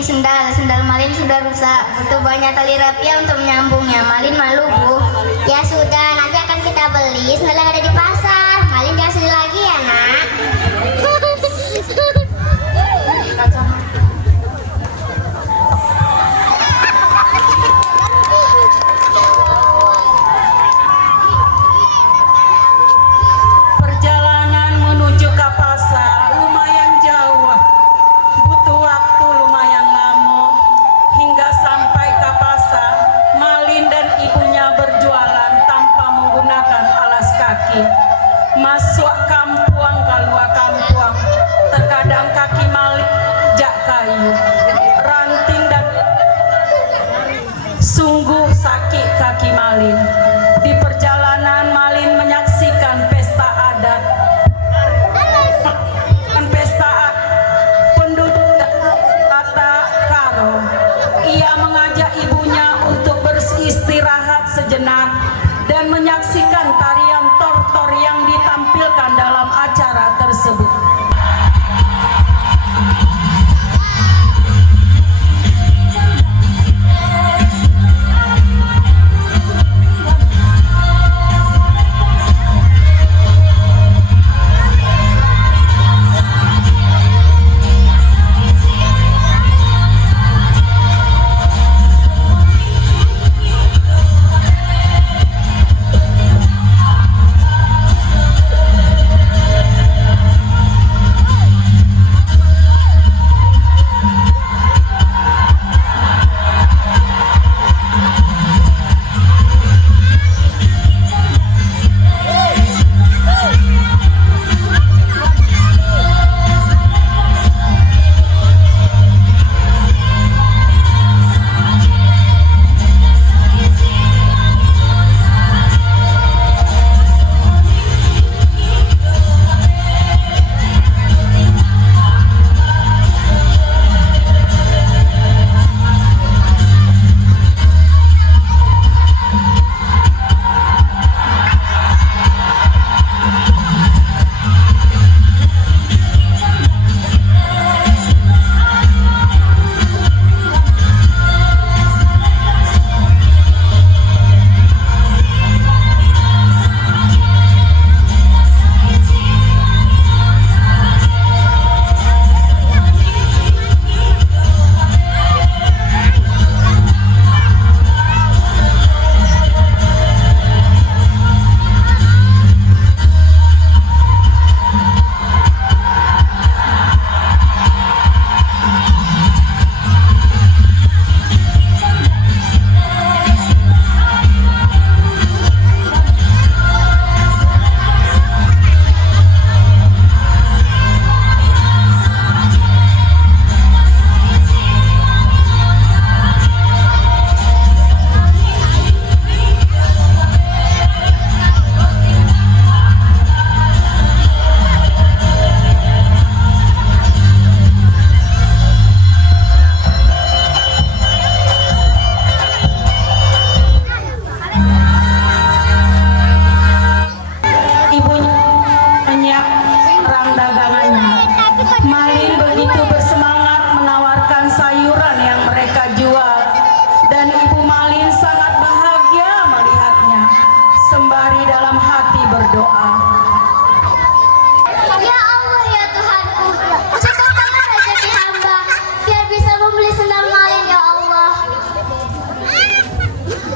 mencari sendal Malin sudah rusak. Butuh banyak tali rapia untuk menyambungnya. Malin malu, Bu. Ya sudah, nanti akan kita beli sendal yang ada di pasar. Malin jangan sedih lagi ya, Nak. Perjalanan menuju ke pasar lumayan jauh, butuh waktu lumayan lama. Hingga sampai ke pasar, Malin dan ibunya berjualan tanpa menggunakan alas kaki. Masuk kampung keluar kampung, terkadang kaki Malin jak kayu, ranting dan sungguh sakit kaki Malin. Di perjalanan Malin menyaksikan pesta adat. Pesta penduduk Tata Karo. Ia mengajak ibunya untuk beristirahat sejenak dan menyaksikan tarian tortor yang ditampilkan dalam acara tersebut.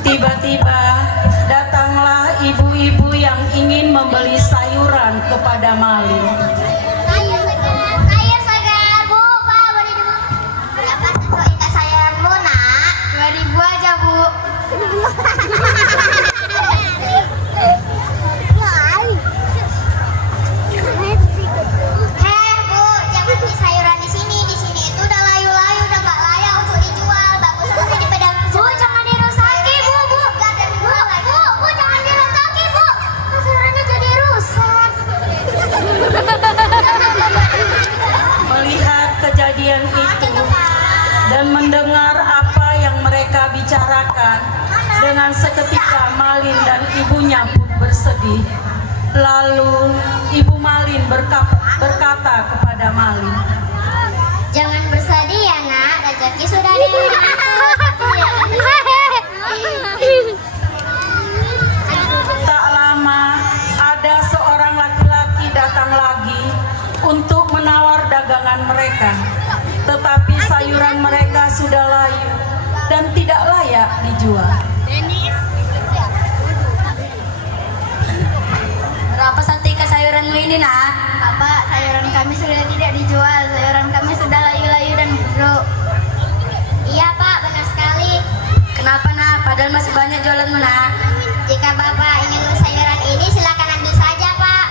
Tiba-tiba datanglah ibu-ibu yang ingin membeli sayuran kepada Malin. Sayur segar, Bu. Pak, boleh dulu. Berapa satu sayurmu, Nak? 2.000 aja, Bu. Bu, jangan beli sayuran di sini. Di sini itu udah layu-layu, udah nggak layak untuk dijual. Bagus masih di pedagang. Bu, jangan dirusaki, Bu. Bu, jangan dirusaki, Bu. Sayurannya jadi rusak. Melihat kejadian itu dan mendengar apa yang mereka bicarakan, dengan seketika Malin dan ibunya pun bersedih. Lalu Ibu Malin berkata kepada Malin, Jangan bersedih ya, Nak. rezeki sudah ada yang Tak lama ada seorang laki-laki datang lagi untuk menawar dagangan mereka. Tetapi sayuran mereka sudah layu dan tidak layak dijual. Berapa setika sayuranmu ini, nak? Bapak, sayuran kami sudah tidak dijual. Sayuran kami sudah layu-layu dan busuk. Iya Pak, benar sekali. Kenapa, nak? Padahal masih banyak jualanmu, nak. Jika Bapak ingin sayuran ini silakan ambil saja Pak.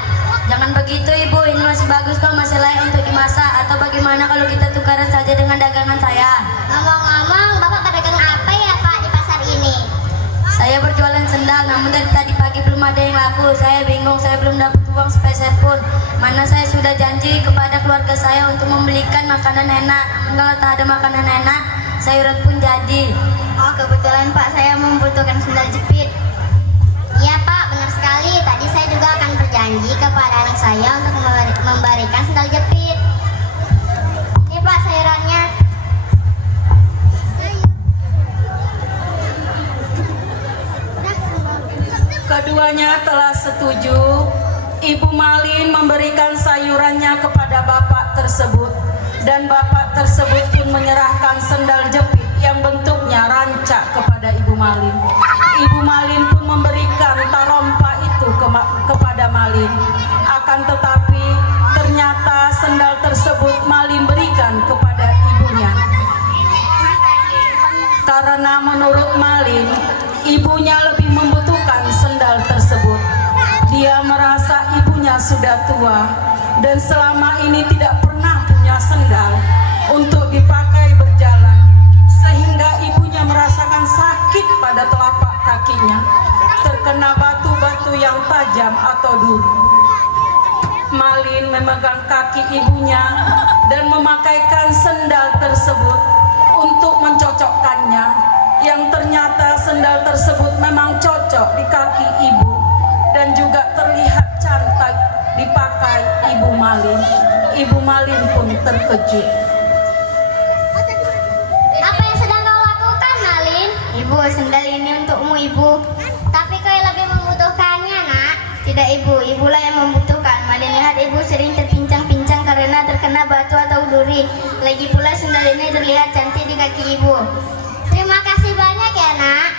Jangan begitu, Ibu. Ini masih bagus kok, masih layak untuk dimasak. Atau bagaimana kalau kita tukaran saja dengan dagangan saya? Ngomong-ngomong, Bapak pedagang apa ya Pak di pasar ini? Saya berjualan sendal, namun dari tadi pagi belum ada yang laku. Saya bingung, saya belum dapat uang sepeser pun. Mana saya sudah janji kepada keluarga saya untuk membelikan makanan enak. Kalau tak ada makanan enak, sayuran pun jadi. Oh, kebetulan Pak, saya membutuhkan sendal jepit. Iya Pak, benar sekali. Tadi saya juga akan berjanji kepada anak saya untuk memberikan sendal jepit. Ini Pak sayurannya. Keduanya telah setuju. Ibu Malin memberikan sayurannya kepada bapak tersebut, dan bapak tersebut pun menyerahkan sendal jepit yang bentuknya rancak kepada Ibu Malin. Ibu Malin pun memberikan tarompa itu kepada Malin. Akan tetapi ternyata sendal tersebut Malin berikan kepada ibunya. Karena menurut Malin, ibunya lebih membutuhkan sendal tersebut. Dia merasa ibunya sudah tua dan selama ini tidak pernah punya sendal untuk dipakai berjalan, sehingga ibunya merasakan sakit pada telapak kakinya, terkena batu-batu yang tajam atau duri. Malin memegang kaki ibunya dan memakaikan sendal tersebut untuk mencocokkannya, yang ternyata sendal tersebut memang cocok di kaki ibu dan juga terlihat cantik dipakai Ibu Malin. Ibu Malin pun terkejut. Apa yang sedang kau lakukan Malin? Ibu, sendal ini untukmu, Ibu. Tapi kau yang lebih membutuhkannya nak. Tidak, Ibu. Ibulah yang membutuhkan. Malin lihat Ibu sering terpincang-pincang karena terkena batu atau duri. Lagi pula sendal ini terlihat cantik di kaki Ibu. Terima kasih banyak ya nak.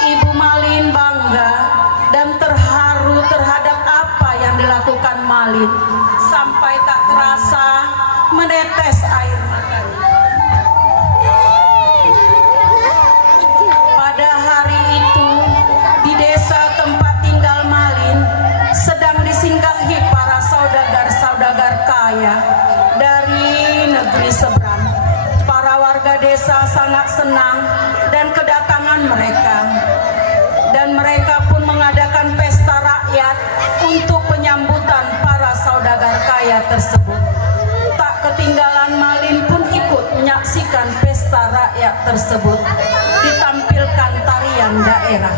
Ibu Malin bangga dan terharu terhadap apa yang dilakukan Malin, sampai tak terasa menetes air matanya. Pada hari itu di desa tempat tinggal Malin sedang disinggahi para saudagar-saudagar kaya dari negeri seberang. Para warga desa sangat senang dan kedatangan mereka, dan mereka pun mengadakan pesta rakyat untuk penyambutan para saudagar kaya tersebut. Tak ketinggalan Malin pun ikut menyaksikan pesta rakyat tersebut. Ditampilkan tarian daerah.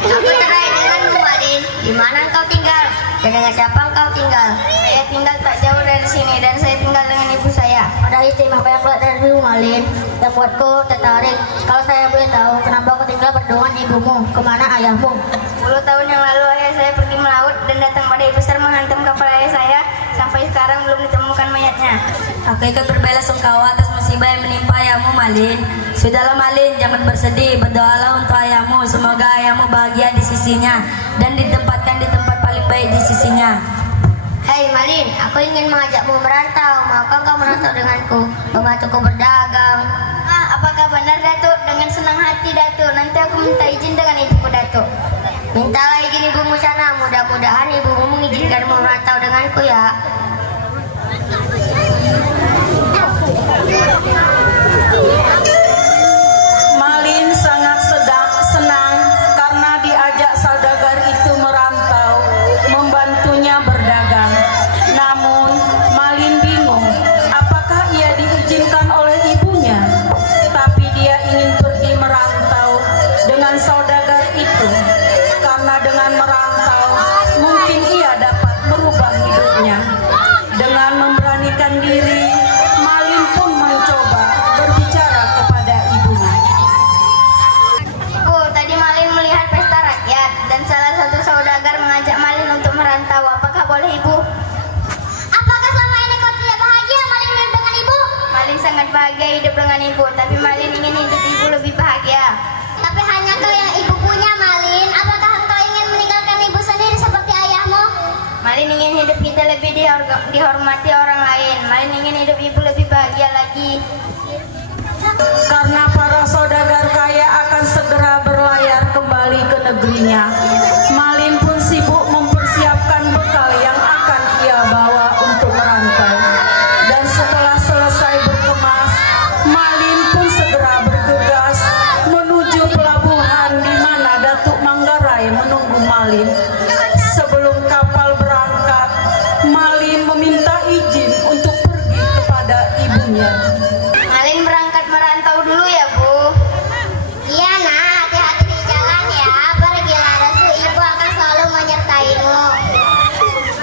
Aku cerai denganmu, Malin. Di mana engkau tinggal? Dan dengan siapa engkau tinggal? Saya tinggal tak jauh dari sini dan saya tinggal dengan ibu saya. Ada item apa yang keluar dari dirimu, Malin? Yang buatku tertarik. Kalau saya boleh tahu, kenapa kau tinggal berdua dengan ibumu? Kemana ayahmu? 10 tahun yang lalu ayah saya pergi melaut dan datang badai besar menghantam kapal ayah saya. Sampai sekarang belum ditemukan mayatnya. Aku ikut berbela-sungkawa atas musibah yang menimpa ayahmu, Malin. Sudahlah, Malin, jangan bersedih. Berdoalah untuk ayahmu. Semoga ayahmu bahagia di sisinya dan ditempatkan di tempat paling baik di sisinya. Hei Malin, aku ingin mengajakmu merantau. Maukah kau merantau denganku? Membantuku berdagang. Apakah benar, Datuk? Dengan senang hati, Datuk. Nanti aku minta izin dengan ibuku, Datuk. Mintalah izin ibumu sana. Mudah-mudahan ibumu mengizinkanmu merantau denganku ya. Malin sangat senang karena diajak saudagar itu merantau, membantunya berdagang. Namun Malin bingung, apakah ia diizinkan oleh ibunya? Tapi dia ingin pergi merantau dengan saudagar itu, karena dengan merantau mungkin ia dapat merubah hidupnya. Dengan memberanikan diri, Malin pun mencoba berbicara kepada ibunya. Ibu, tadi Malin melihat pesta rakyat dan salah satu saudagar mengajak Malin untuk merantau. Apakah boleh, Ibu? Apakah selama ini kau tidak bahagia Malin hidup dengan ibu? Malin sangat bahagia hidup dengan ibu, tapi Malin ingin hidup ibu lebih bahagia. Tapi hanya kau yang ibu punya, Malin. Apakah engkau ingin meninggalkan ibu sendiri seperti ayahmu? Malin ingin hidup kita lebih dihormati orang lain. Malin ingin hidup ibu lebih bahagia lagi. Karena para saudagar kaya akan segera berlayar kembali ke negerinya, Malin pun sibuk mempersiapkan bekal yang akan ia bawa untuk merantau. Dan setelah selesai berkemas, Malin pun segera bergegas menuju pelabuhan di mana Datuk Manggarai menunggu Malin. Sebelum kapal berangkat, Malin meminta izin untuk pergi kepada ibunya. Malin berangkat merantau dulu ya, Bu. Iya, Nak. Hati-hati di jalan ya. Pergilah, Datuk. Ibu akan selalu menyertaimu.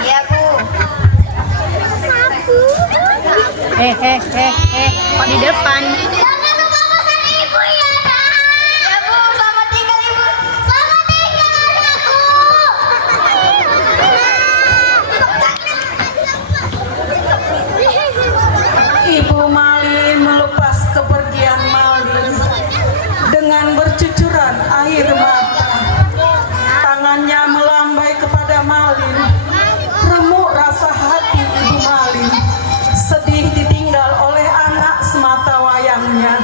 Iya, Bu. Kok di depan? Jangan lupa pesan ibu ya, Nak. Ya, Bu. Selamat tinggal, Ibu. Selamat tinggal, anakku. Ibu Malin melepas kepergian Malin dengan bercucuran air mata. Tangannya melambai kepada Malin. Remuk rasa hati Ibu Malin. Sedih ditinggal oleh anak semata wayangnya.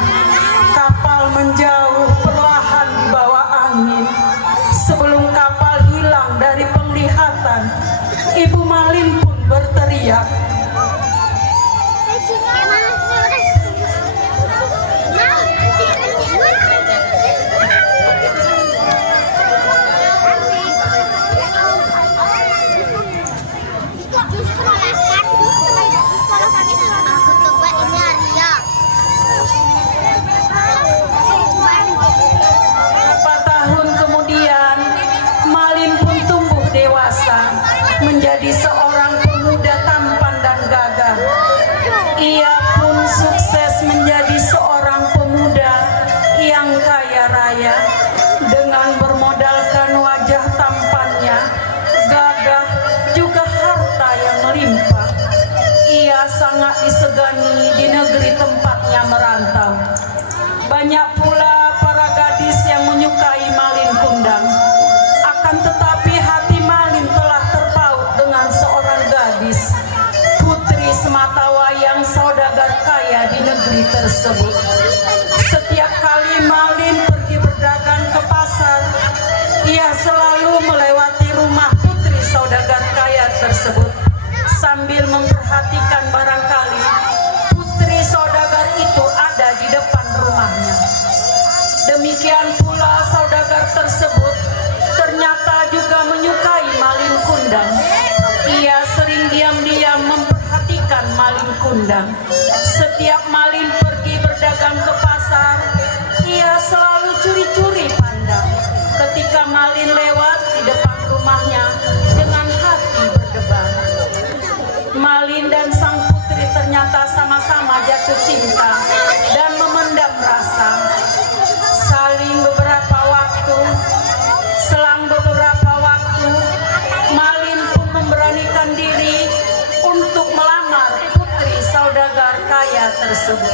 Kapal menjauh perlahan di bawah angin. Sebelum kapal hilang dari penglihatan, Ibu Malin pun berteriak. Beberapa tahun kemudian, Malin pun tumbuh dewasa, menjadi seorang pemuda tampan dan gagah. Ia pun sukses menjadi seorang pemuda yang kaya raya. Dengan bermodalkan wajah tampannya, gagah, juga harta yang melimpah, ia sangat disegani di negeri tempatnya merantau. Banyak pula para gadis yang menyukai Malin Kundang. Akan tetapi hati Malin telah terpaut dengan seorang gadis, putri semata wayang saudagar kaya di negeri tersebut. Setiap kali Malin pergi berdagang ke pasar, ia selalu melewati rumah putri saudagar kaya tersebut sambil memperhatikan barangkali putri saudagar itu ada di depan rumahnya. Demikian pula saudagar tersebut ternyata juga menyukai Malin Kundang. Ia sering diam-diam memperhatikan Malin Kundang. Setiap Malin pergi berdagang ke pasar, ia selalu curi-curi pandang. Ketika ketika Malin lewat di depan rumahnya dengan hati berdebar. Malin dan sang putri ternyata sama-sama jatuh cinta dan memendam rasa. Selang beberapa waktu, Malin pun memberanikan diri untuk melamar putri saudagar kaya tersebut.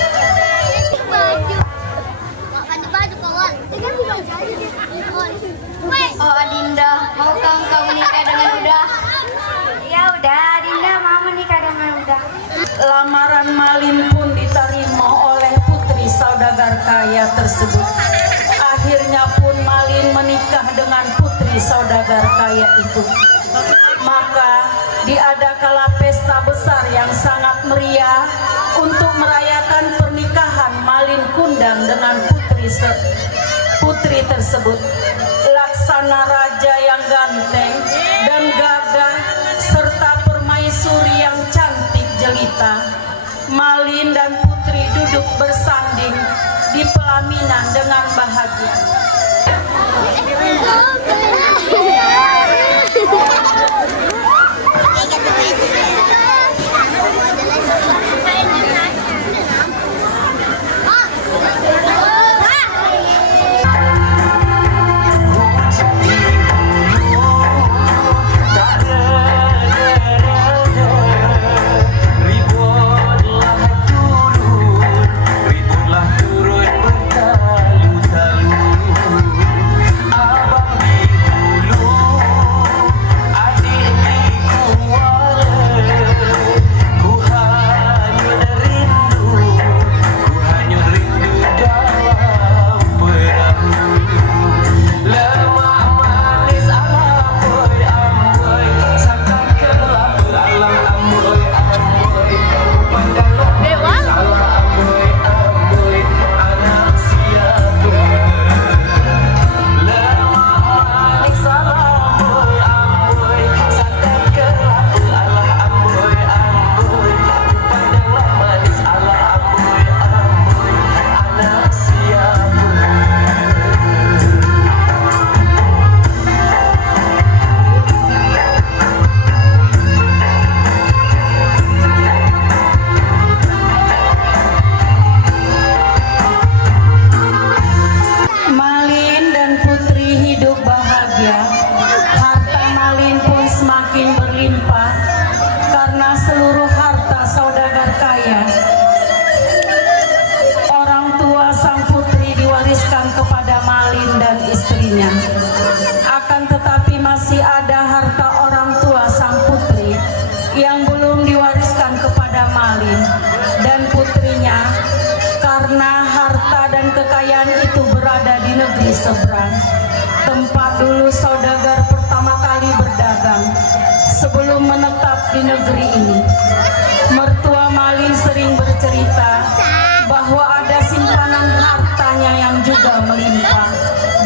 Oh Adinda, maukah engkau menikah dengan Uda? Ya udah, Adinda mau menikah dengan Uda. Lamaran Malin pun diterima oleh putri saudagar kaya tersebut. Akhirnya pun Malin menikah dengan putri saudagar kaya itu. Maka diadakanlah pesta besar yang sangat meriah untuk merayakan pernikahan Malin Kundang dengan putri tersebut. Laksana raja yang ganteng dan gagah serta permaisuri yang cantik jelita, Malin dan putri duduk bersanding di pelaminan dengan bahagia. Akan tetapi masih ada harta orang tua sang putri yang belum diwariskan kepada Malin dan putrinya, karena harta dan kekayaan itu berada di negeri seberang, tempat dulu saudagar pertama kali berdagang sebelum menetap di negeri ini. Mertua Malin sering bercerita bahwa ada simpanan hartanya yang juga melimpah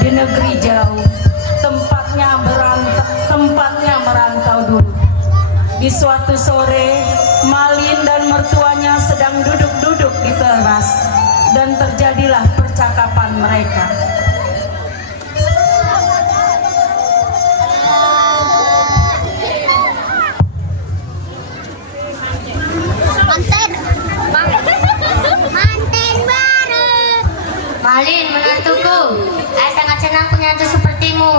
di negeri jauh, tempatnya merantau dulu. Di suatu sore, Malin dan mertuanya sedang duduk-duduk di teras dan terjadilah percakapan mereka. Manten baru. Malin, menantuku, saya sangat senang punya menantu sepertimu.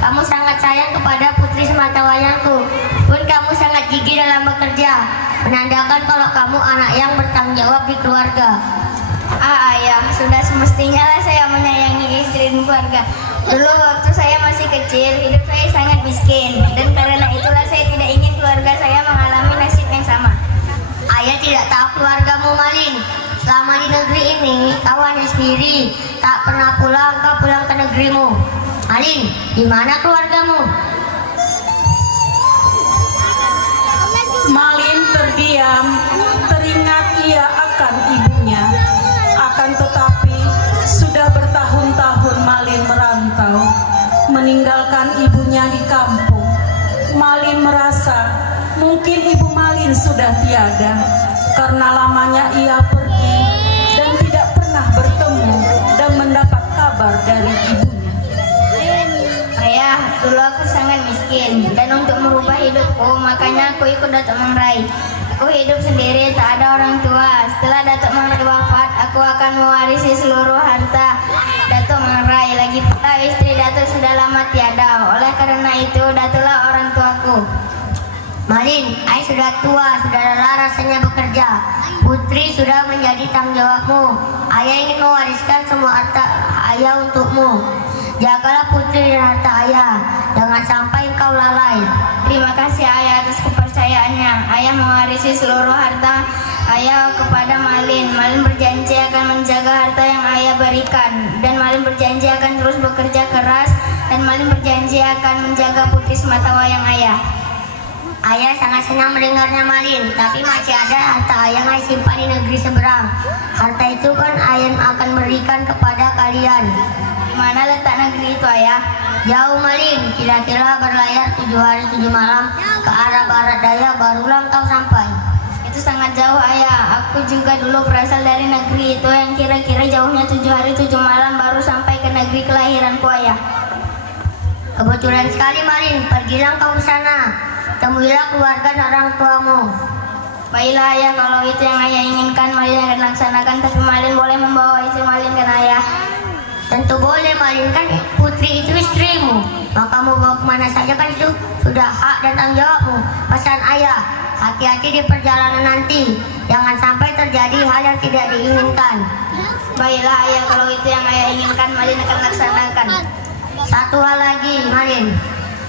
Kamu sangat sayang kepada putri sematawayangku. Pun kamu sangat gigih dalam bekerja, menandakan kalau kamu anak yang bertanggung jawab di keluarga. Ayah, sudah semestinya lah saya menyayangi istri dan keluarga. Dulu waktu saya masih kecil, hidup saya sangat miskin, dan karena itulah saya tidak ingin keluarga saya mengalami nasib yang sama. Ayah tidak tahu keluargamu, Malin. Selama di negeri ini, kau hanya sendiri, tak pernah pulang, kau pulang ke negerimu. Malin, di mana keluargamu? Malin terdiam, teringat ia akan ibunya. Akan tetapi, sudah bertahun-tahun Malin merantau, meninggalkan ibunya di kampung. Malin merasa mungkin ibu Malin sudah tiada, karena lamanya ia pergi dan tidak pernah bertemu dan mendapat kabar dari ibunya. Ayah, dulu aku sangat miskin dan untuk merubah hidupku makanya aku ikut Datuk Mangrai. Aku hidup sendiri, tak ada orang tua. Setelah Datuk Mangrai wafat, aku akan mewarisi seluruh harta Datuk Mangrai. Lagi pula istri Datuk sudah lama tiada. Oleh karena itu, Datuklah orang tuaku. Malin, ayah sudah tua, sudah lelah rasanya bekerja. Putri sudah menjadi tanggung jawabmu. Ayah ingin mewariskan semua harta ayah untukmu. Jagalah putri dan harta ayah, jangan sampai engkau lalai. Terima kasih ayah atas kepercayaannya. Ayah mewarisi seluruh harta ayah kepada Malin. Malin berjanji akan menjaga harta yang ayah berikan. Dan Malin berjanji akan terus bekerja keras. Dan Malin berjanji akan menjaga putri semata wayang ayah. Ayah sangat senang mendengarnya Malin, tapi masih ada harta ayah yang ayah simpan di negeri seberang. Harta itu kan ayah akan berikan kepada kalian. Di mana letak negeri itu ayah? Jauh Malin, kira-kira berlayar 7 hari 7 malam ke arah barat daya barulah engkau sampai. Itu sangat jauh ayah. Aku juga dulu berasal dari negeri itu yang kira-kira jauhnya 7 hari 7 malam baru sampai ke negeri kelahiranku ayah. Kebetulan sekali Malin, pergilah kau ke sana. Temuilah keluarga dan orang tuamu. Baiklah ayah, kalau itu yang ayah inginkan Malin akan laksanakan. Tapi Malin boleh membawa istri Malin kan ayah? Tentu boleh Malin, kan putri itu istrimu. Maka mau bawa kemana saja kan itu sudah hak dan tanggung jawabmu. Pesan ayah, hati-hati di perjalanan nanti. Jangan sampai terjadi hal yang tidak diinginkan. Baiklah ayah, kalau itu yang ayah inginkan Malin akan laksanakan. Satu hal lagi Malin,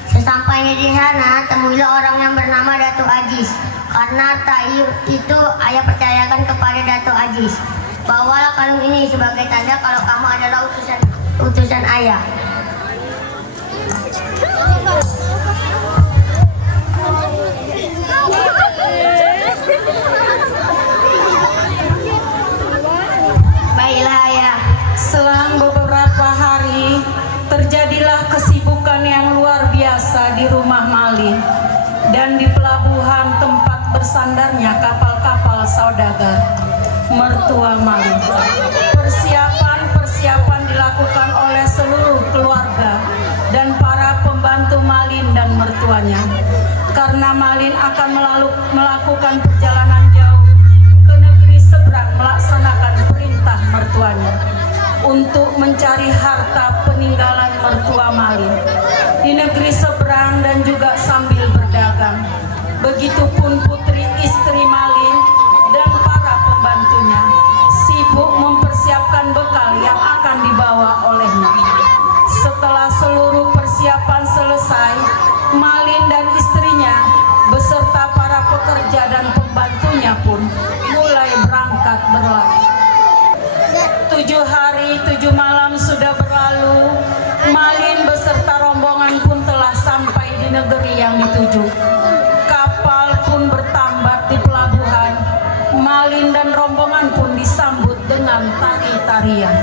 sesampainya di sana temuilah orang yang bernama Datuk Aziz. Karena tayu itu ayah percayakan kepada Datuk Aziz. Bawalah kalung ini sebagai tanda kalau kamu adalah utusan ayah. Baiklah ayah. Selang beberapa hari, terjadilah kesibukan yang luar biasa di rumah Malin dan di pelabuhan tempat bersandarnya kapal-kapal saudagar. Mertua Malin. Persiapan dilakukan oleh seluruh keluarga dan para pembantu Malin dan mertuanya. Karena Malin akan melakukan perjalanan jauh ke negeri seberang melaksanakan perintah mertuanya untuk mencari harta peninggalan mertua Malin di negeri seberang dan juga sambil berdagang. Begitupun putri istri Malin dan para pembantunya sibuk mempersiapkan bekal yang akan dibawa olehnya. Setelah seluruh persiapan selesai, Malin dan istrinya beserta para pekerja dan pembantunya pun mulai berangkat berlayar. 7 hari 7 malam sudah berlalu. Malin beserta rombongan pun telah sampai di negeri yang dituju. Kapal pun bertambat di pelabuhan. Malin dan rombongan pun disambut dengan tari-tarian.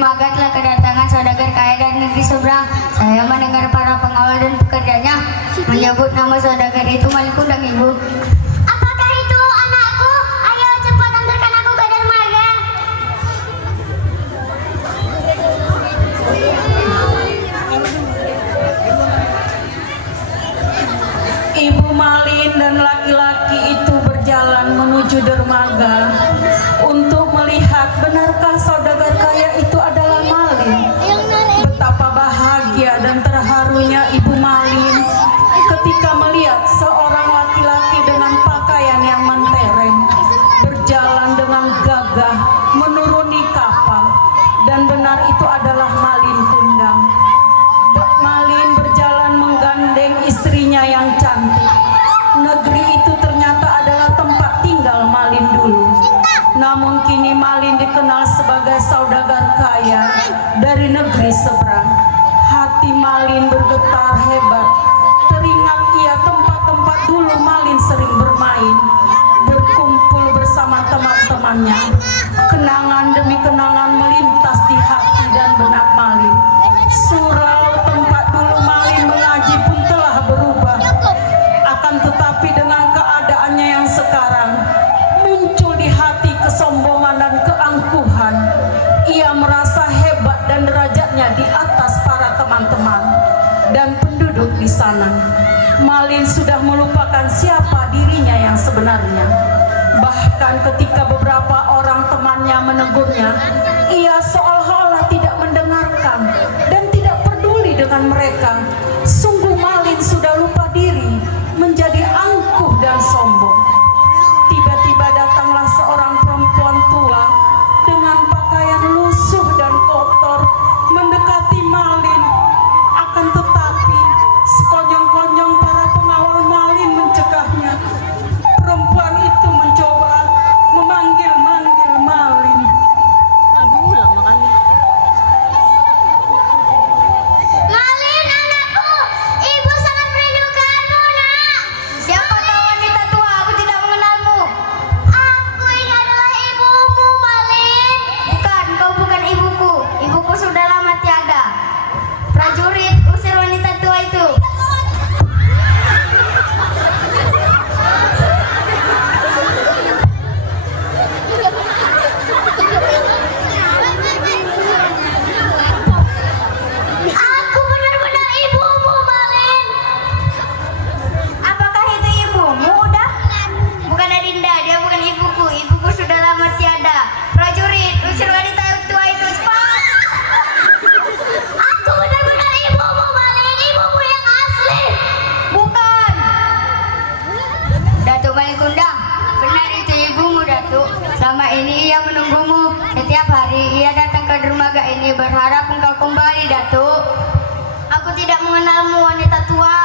dermaga telah kedatangan saudagar kaya dari negeri seberang. Saya mendengar para pengawal dan pekerjanya menyebut nama saudagar itu Malin Kundang, Ibu. Apakah itu anakku? Ayo cepat antarkan aku ke dermaga. Ibu Malin dan laki-laki itu berjalan menuju dermaga untuk melihat benarkah saudagar kaya itu adalah Malin. Betapa bahagia dan terharunya Ibu Malin ketika melihat seorang laki-laki dengan pakaian yang mentereng berjalan dengan gagah menuruni kapal, dan benar itu adalah Malin Kundang. Malin berjalan menggandeng istrinya yang cantik. Negeri itu ternyata adalah tempat tinggal Malin dulu. Namun kini Malin dikenal sebagai saudagar kaya dari negeri seberang. Hati Malin bergetar hebat. Teringat ia tempat-tempat dulu Malin sering bermain, berkumpul bersama teman-temannya. Kenangan demi kenangan melintas di hati dan benak Malin. Surau tempat dulu Malin mengaji pun telah berubah. Akan tetapi dengan keadaannya yang sekarang, muncul di hati kesombongan dan keangkuhan. Ia merasa hebat dan derajatnya di atas para teman-teman dan penduduk di sana. Malin sudah melupakan siapa dirinya yang sebenarnya. Bahkan ketika beberapa orang temannya menegurnya, ia seolah-olah tidak mendengarkan dan tidak peduli dengan mereka. Sungguh Malin sudah lupa diri, menjadi angkuh dan sombong. Tiba-tiba datanglah seorang perempuan tua dengan pakaian lusuh dan kotor mendekati Malin. Akan tetapi sekonyong-konyong para pengawal Malin mencegahnya. Perempuan itu mencoba memanggil-manggil Malin. Malin, anakku, ibu sangat merindukanmu, nak. Siapa kau wanita tua? Aku tidak mengenalmu. Aku ini adalah ibumu, Malin. Bukan, kau bukan ibuku. Ibuku sudah lama tiada. Prajurit, usir wanita tua itu. Aku benar-benar ibumu, Malin. Apakah itu ibumu? Udah? Bukan Adinda, dia bukan ibuku. Ibuku sudah lama tiada. Prajurit, usir wanita tua itu cepat. Aku benar-benar ibumu, Malin. Ibumu yang asli. Bukan. Datuk Malin Kundang, benar itu ibumu, Datuk. Selama ini ia menunggumu. Setiap hari ia datang ke dermaga ini berharap engkau kembali, Datuk. Aku tidak mengenalmu, wanita tua.